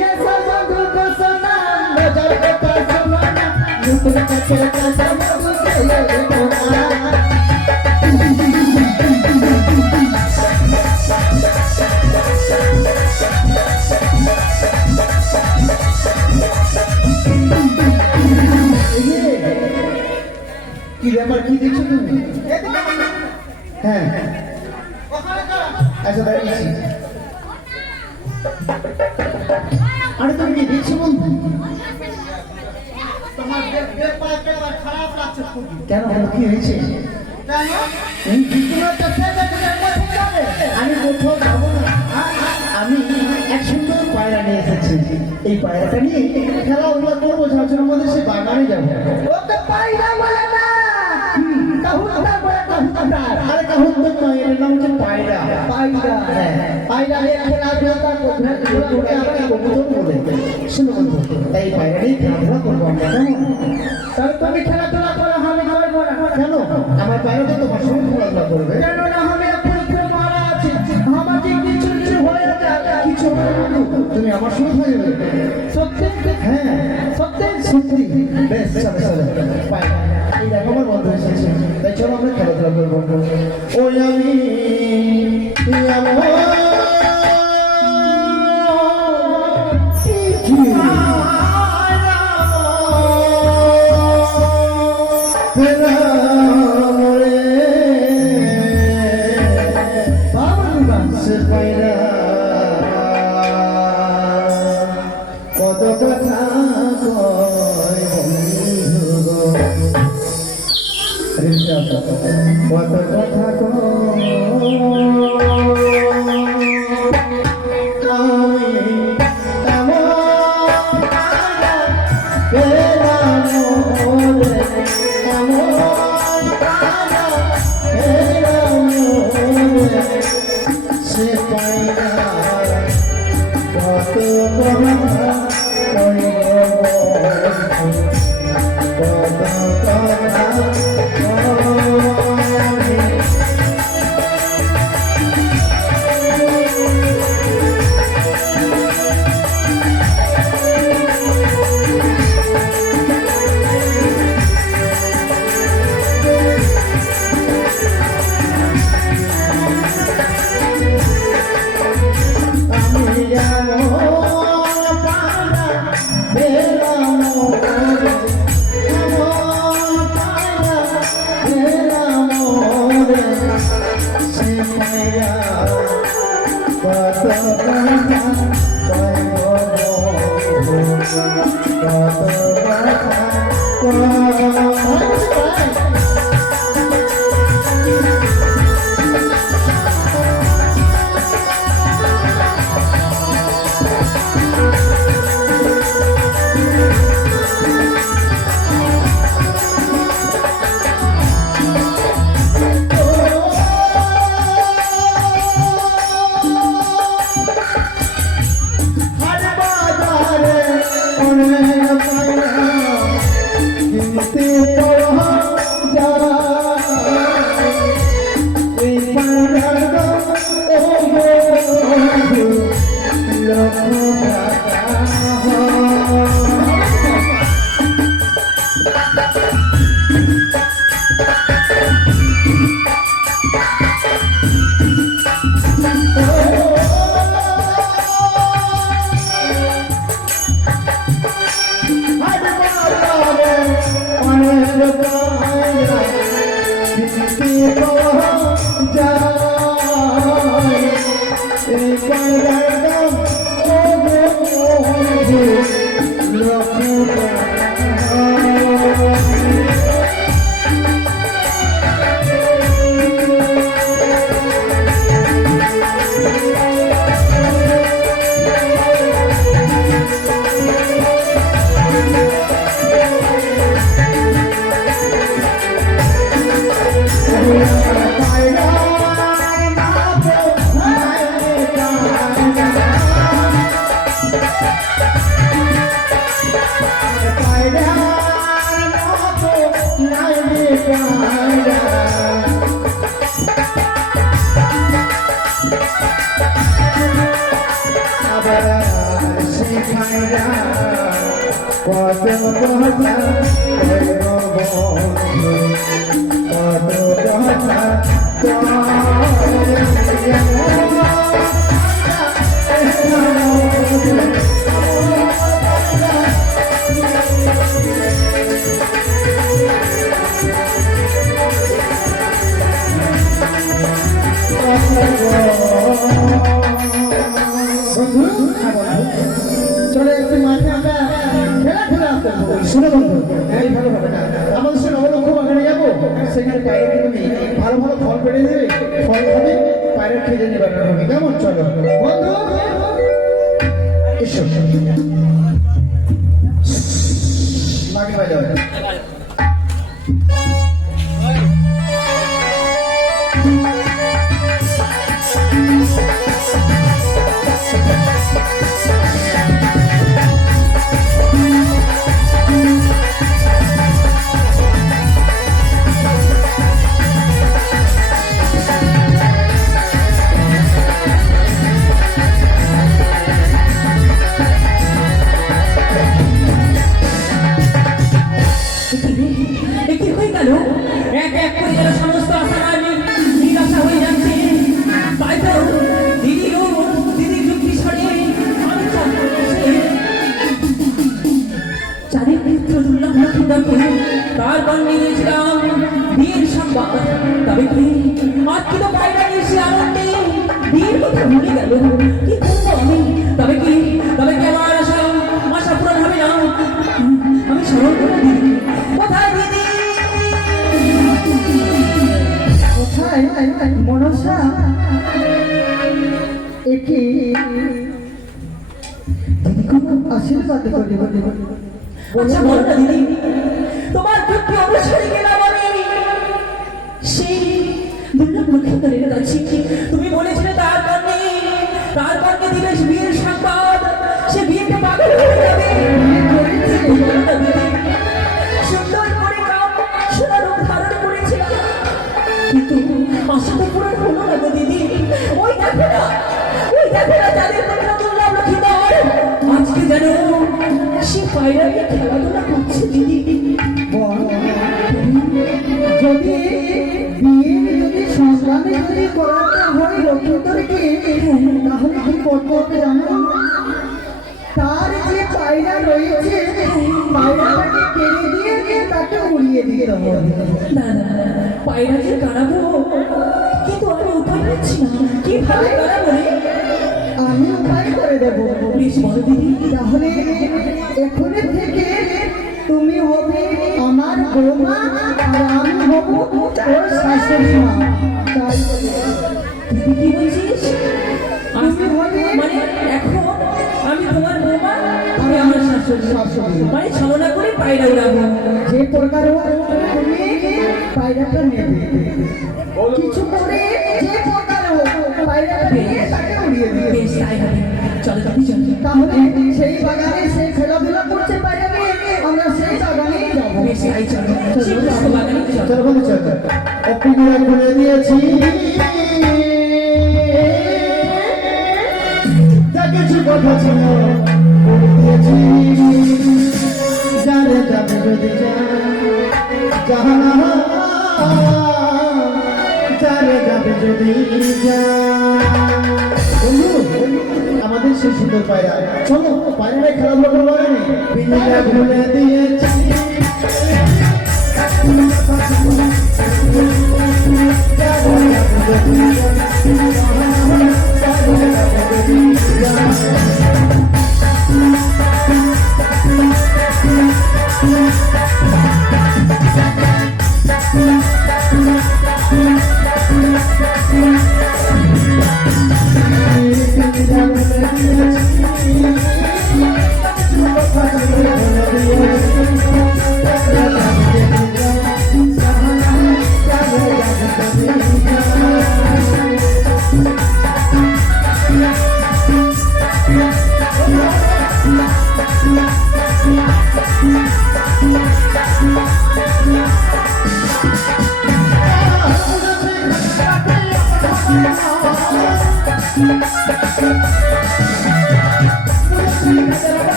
ये सब बंधु को सना मुझे पता सुनो ना ऋतु का चेता को मुझे ये देखो ना কি ব্যাপার, কি দেখছো তুমি? হ্যাঁ আচ্ছা দাঁড়িয়েছি। আরে তুমি কি দেখছো বন্ধু? তোমার খারাপ লাগছে কেন বন্ধু, কি হয়েছে? এই তোমার কাছে যাবে আমি কোথাও যাবো না, আমি এক সুন্দর পায়রা নিয়ে এসেছি। এই পায়রাটা নিয়ে খেলাধুলা করবো, যার জন্য আমাদের সে বাগানে যাবো। ওকে পাইরা বলে না কাহুতা বলে কাহুতা আরে কাহুন তো নয়, এর নাম হচ্ছে পায়রা। পাইরা হ্যাঁ পাইরা এর খেলাধুলা ওটা আমাকে কবুতর বলে। শোনো বন্ধু, তাই এই পায়রা নিয়ে খেলাধুলা করবো আমরা, কেমন? তাহলে তুমি খেলাধুলা করো আমি করবো না কেন? আমার পায়রা তো তোমার সঙ্গে খেলাধুলা করবে। কেন না আমি এখন মারা আছি আমাকে কিছু কিছু হয়ে যাবে কিছু হবে না বন্ধু, তুমি আমার সঙ্গে থাকবে। সত্যি হ্যাঁ সত্যি সত্যি, বেশ চলো চলো। পায়রা এই দেখো আমার বন্ধু এসেছে, তাই চলো আমরা খেলাধুলা করবো। ওই আমি কত কথা কয় বন্ধু গো, কত কথা কয় সে পায়রা কত কথা जा আবার সেখানে কত কথা কত কথা চলে একটু মাঠে আমরা খেলাধুলা করবো। শুনে বন্ধু এই ভালো হবে না আমাদের সঙ্গে অবলক্ষ বাগানে যাবো সেখানে পায়রা তুমি ভালো ভালো ফল পেড়ে দেবে ফল খাবে পায়রা খেয়ে নেবে হবে কেমন চলো বন্ধু এসো মাকে বাজাও কি হয়ে গেল এক এক করে যেন সমস্ত আশা আমি নিরাশা হয়ে যাচ্ছে তাই তো দিদির যুক্তি সরে আমি চাঁদের পুত্র দুর্লভ লক্ষ্মীদাকে তার বর্ণে দিয়েছিলাম বিয়ের সংবাদ তবে কি আজ কি তো বাইরে এসে আনন্দে বিয়ের কথা ভুলে গেল কি করবো আমি তবে কি আমার আশা পূরণ হবে না আমি স্মরণ করে দিদি কোথায় দিদি কোথায় মনসা একে আশীর্বাদ করি আচ্ছা বলো না দিদি তোমার যুক্তি অনুসারে গেলাম আমি সেই দুর্লভ লক্ষ্মীকারের কাছে তুমি বলেছিলে তার কর্ণে দিবে বিয়ের সংবাদ সে বিয়েতে পাগল হয়ে যাবে বলো না দিদি সুন্দর করে নাম সোনার রূপ ধারণ করেছিলাম কিন্তু আশা তো পূরণ হলো না গো দিদি ওই দেখো না তাদের কথা দুর্লভ লক্ষ্মীকার আজকে যেন সে পায়রাকে খেলাধুলা করছে দিদি যদি বিয়ের সংগ্রামে করাতে হয় লক্ষ্মীদেরকে তাহলে কি করতে হবে জানো তার যে পায়রা রয়েছে পায়রাটাকে কেড়ে দিয়ে তাকে উড়িয়ে দিয়ে দেবো না পায়রাকে কাড়াবো কিন্তু আমি উপায় পাচ্ছি না কিভাবে কাড়াবো রে আমি উপায় করে দেবো বেশ বলো দিদি তাহলে এখানে থেকে তুমি হবে আমার বৌমা আর আমি হব ওর শাশুড়ি মা তাই দিদি কি বলছিস মানে এখন আমি তোমার বৌমা আমি আমার শাশুড়ি মানে ছলনা করে পায়রা উড়াবো যে প্রকার তুমি পায়রাটা নেবে কিছু করে যে প্রকার পায়রাটা নিয়ে তাকে উড়িয়ে দিবে বেশ তাই হবে চলো চলো তাহলে সেই বাগানে সেই খেলাধুলা করতে পারবে আমরা সেই বাগানে যাবো বেশ তাই চলো বাগানে চলো চলো বন্ধু চলো অপিগুলা খুলে দিয়েছি যা কিছু কথা ছিল বলে দিয়েছি যারে যাবে যদি জাহানা যারে যাবে যদি বন্ধু আমাদের সেই সুন্দর পায়রা চলো পায়রায় খেলাধুলা করবো বিনিটা খুলে দিয়েছি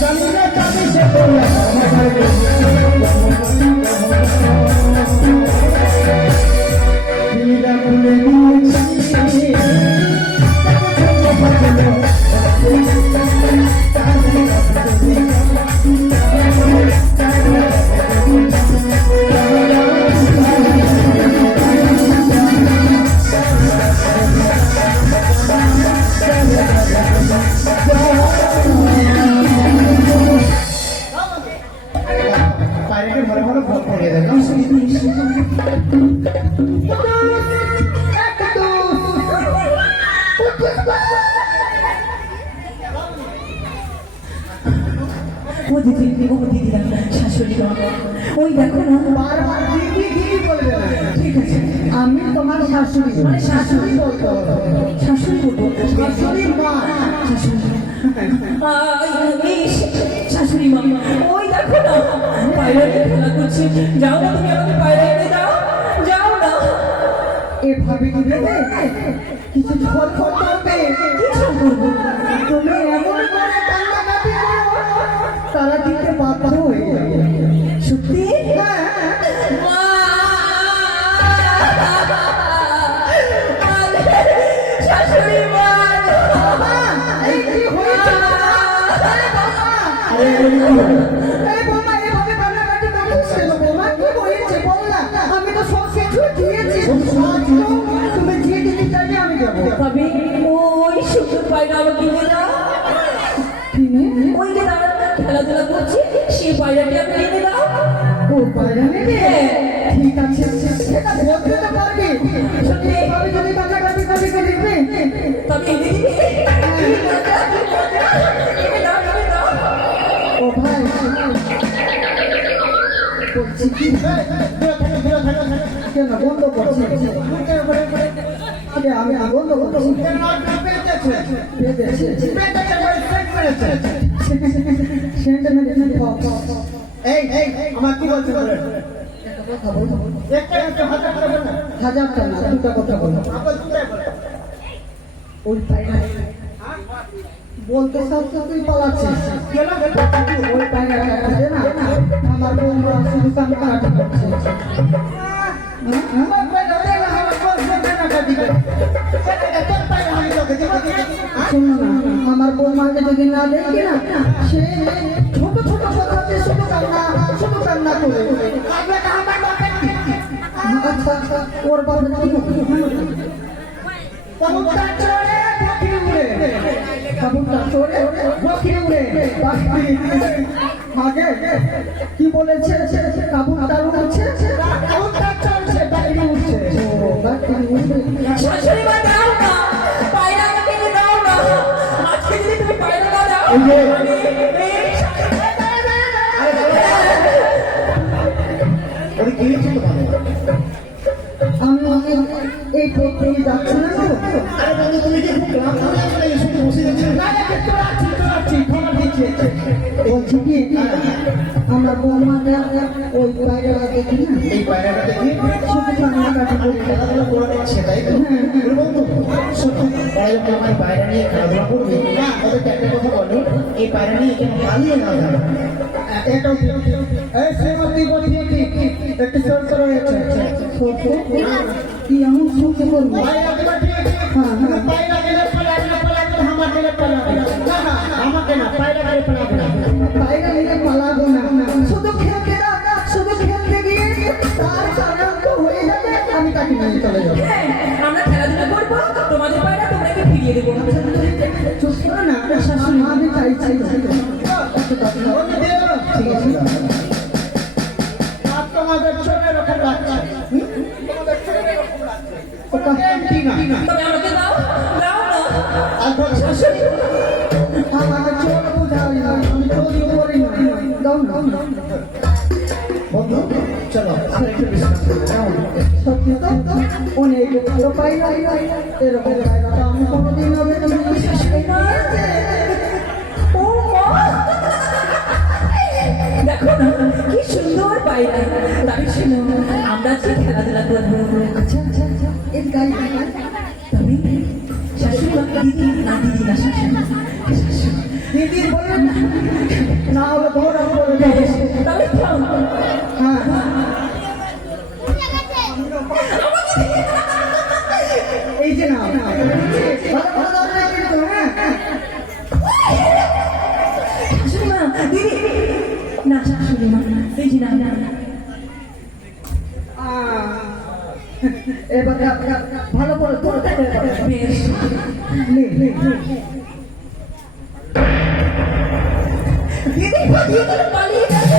জানি না কাকে সে করলো আমার বাইরে দিলটা খুলে দিয়েছি বাইরে ঘরে ঘরে ভোট করে দেয় ও দিদি শাশুড়ি মা, ওই দেখো না। বারবার দিদি দিদি বলবে না। ঠিক আছে, আমি তোমার শাশুড়ি মানে শাশুড়ি বলতো শাশুড়ি বলবো, শাশুড়ি মা শাশুড়ি মা, ওই দেখো না পায়রা নিয়ে খেলা করছে। যাও না, তুমি আমাকে পায়রা এনে দাও, যাও না। এভাবে কি দেবে? কিছু ঝড় করতে হবে। কিছু করবো তুমি এমন করে কান্নাকাটি করো, তারা দিতে বাধ্য হয়ে যাবে। সত্যি? হ্যাঁ, মা! শাশুড়ি মা! বাবা, এই কি হয়েছে? আরে বাবা! আরে এই বৌমা, এভাবে কান্নাকাটি করছিস কেন বৌমা? কি হয়েছে বল না? আমি তো সব কিছু দিয়েছি। তুমি যে দিতে চাইবে আমি দেবো। তবে ওই সুন্দর পায়রা আমাকে এনে দাও। কিনে? ওই যে তারা খেলাধুলা করছে, সেই পায়রাটি আমাকে এনে দাও। ও বাইরে নেবে? ঠিক আছে, সেটা বলতে তো পারবি। সত্যি? আমি যদি কান্নাকাটি করি তো দেখবে? তবে এনে দিবি? এনে দাও, এনে দাও। ও ভাই, বলছি কি? কেন বন্ধ করছি? আরে আমি বন্ধ করছি। পেয়েছে। সেন্ট মেরে খাও। এই আমার কি বলছে বলে কথা বল। একটা হাজার টাকা বল না 1000 টাকা না, দুটা কথা বল। আপনি দুটাই বলে ওই পায়রা বলতে সব তুই পালাচ্ছিস। কেন ওই পায়রাটা আছে না, আমার বন্ধু শুধু কান্নাকাটি করছে। আমার বাইরে না আমার কোন টাকা দিবে এত টাকা আমি তোকে দিতে শোনো না, আমার বৌমাকে যদি না দেখি না, সে ছোট ছোট কথাতে শুধু কান্না করে। আমরা আমার বাপের কি আচ্ছা, আচ্ছা, ওর বাবা কি কবুতর চড়ে ফকির উড়ে কাপড়টা চড়ে ফকির উড়ে আগে কি বলেছে? কাপড়টা উঠছে, কবুতর চড়ছে বাকি উঠছে ও বাকি উঠবে। শাশুড়ি মা, দাও না, পায়রা আমাকে এনে দাও না। আজকে যদি তুমি পায়রা না দাও, এই যে- আমি এই ওই কি হচ্ছে তোমার আমি এই পথে যাচ্ছি না তো। আরে বন্ধু তুমি কি খুব ক্লান্ত হয়ে গেলে এই শুধু বসে গেছো না না তোরাচ্ছি খবর দিচ্ছি বলছি কি, আমার বৌমাকে ওই পায়রা দেখি না, এই বাইরেটা দেখি শুধু কান্নাকাটি করে। খেলাধুলা করে নিচ্ছে তাই তো বন্ধু সত্যি ওরা যখন আমার বাইরে নিয়ে খেলাধুলা করবে ওদেরকে একটা কথা বলো এই বাইরে নিয়ে কেন পালিয়ে না যাবে এটাও এই শ্রীমতী বলি একটু সরতে রয়েছে। কি এমন শুনতে করবো? বাইরে একবার ঠিক হ্যাঁ, হ্যাঁ। বাইরে গেলে পালাবে না আমার গেলে পালাবে না না আমাকে না বাইরে গেলে পালাবে না বাইরে নিয়ে পালাবো না, শুধু খেলতে দাও, শুধু খেলতে গিয়ে তার কারণ তো হয়ে যাবে, আমি তাকে নিয়ে চলে যাবো। হ্যাঁ, আমরা খেলাধুলা করবো, তোমাদের পায়রা তোমরাকে ফিরিয়ে দেবো। চুপ করো না, শাশুড়ি মা, আমি চাইছি। ঠিক আছে, আর তোমাদের ছোটের ওপর বাচ্চা তোমাদের ছোটের ওপর বাচ্চা ঠিক না তবে আমাকে দাও, দাও না। আর শাশুড়ি, আমাকে চোর বোঝাই না, আমি চোরি করি না। দাও না, বন্ধু চলো আরেকটু বিশ্রাম করবো কেমন সত্যি তো অনেক ভালো পাইলা, এরকম পাইলা তো আমি কোনোদিন হবে না। ও মা! দেখো দেখো না কি সুন্দর পায়রা। তবে শোনো, আমরা যে খেলাধুলা করবো। আচ্ছা আচ্ছা আচ্ছা, এর গায়ে গায়ে তবে শাশুড়ি মা, দিদি না, দিদি না, শাশুড়ি শাশুড়ি। দিদি বলুন না হলে ঘোড়া করে দেবে। তবে খাও। হ্যাঁ এই যে না ভালো ভালো ধরনের কিন্তু, হ্যাঁ শাশুড়ি মা, দিদি না, শাশুড়ি মা, এই যে না না না। এবার ভালো করে তুলতে বেশ, নে দিদি দিদি পালিয়ে গেছে।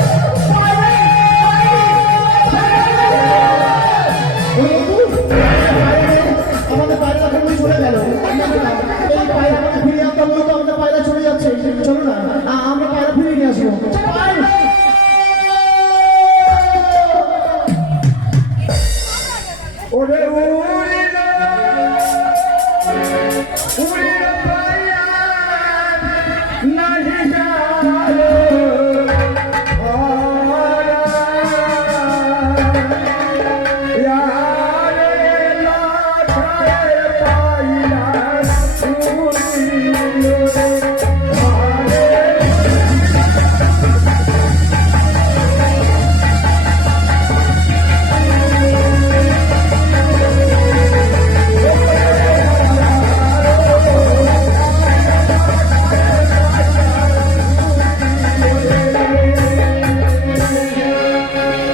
আমাদের পায়রা এখন চলে গেল। এই পায়রা আমাকে ফিরিয়ে আনতে বলতো, আমাদের পায়রা চলে যাচ্ছে। চলো না, আমরা পায়রা ফিরিয়ে নিয়ে আসবো। ওরে উড়িলো, উড়িলো পায়রা, নাহি জানো হারা। ইয়ারে লাখায়ে পায়রা, উড়িলো হারে।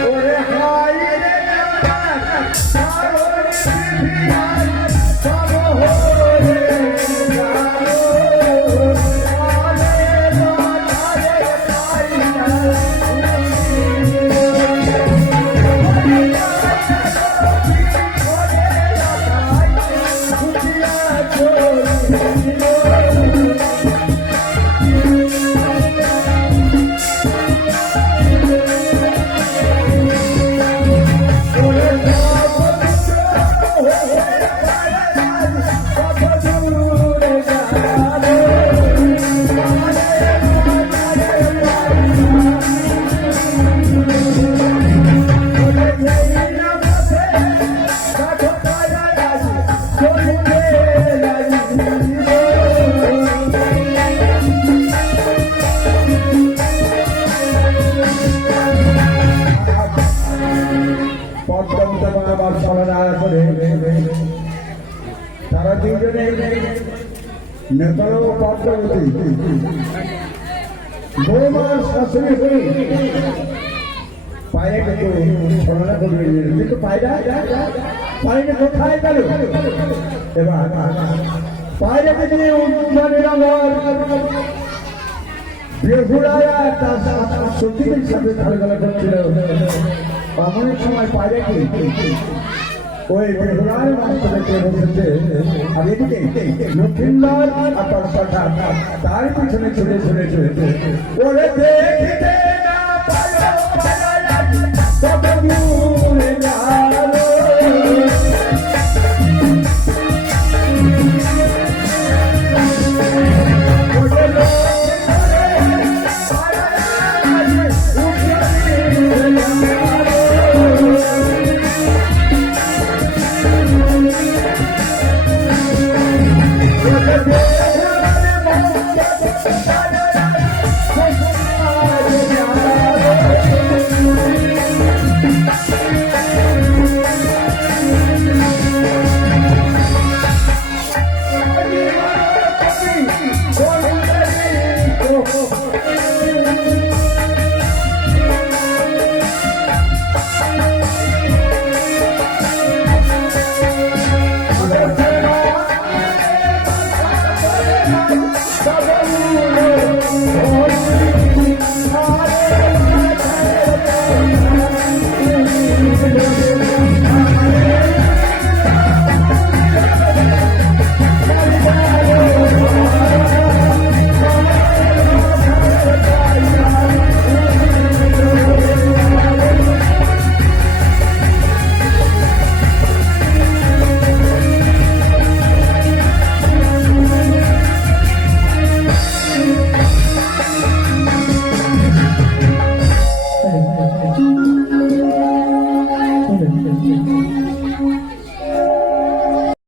ওরে হায় রে আমার সাগর বিহার সাগরে জানো আরে লাখায়ে পায়রা। পদ্মন্ত বাবার ছলনা করে তারা দুজনে নেতল পদ্মবতী বৌমার শাশুড়ি হয়ে পায়ে কিন্তু ছলনা করবে, কিন্তু পায়রা পায়রা কোথায় গেল? এবার পায়রাকে দিয়ে উদ্যানের আমার বেহুড়ায়া তার সত্যিই সাথে খেলাধুলা করছিল। অনেক সময় পায়রাকে ওই বেহুড়ার মাস্টারকে বসেছে, আর এদিকে লক্ষ্মীন্দর আর তার সখা তার পিছনে ছুটে ছুটে চলেছে। ওরে দেখিতে না পায়রা পায়রা তবে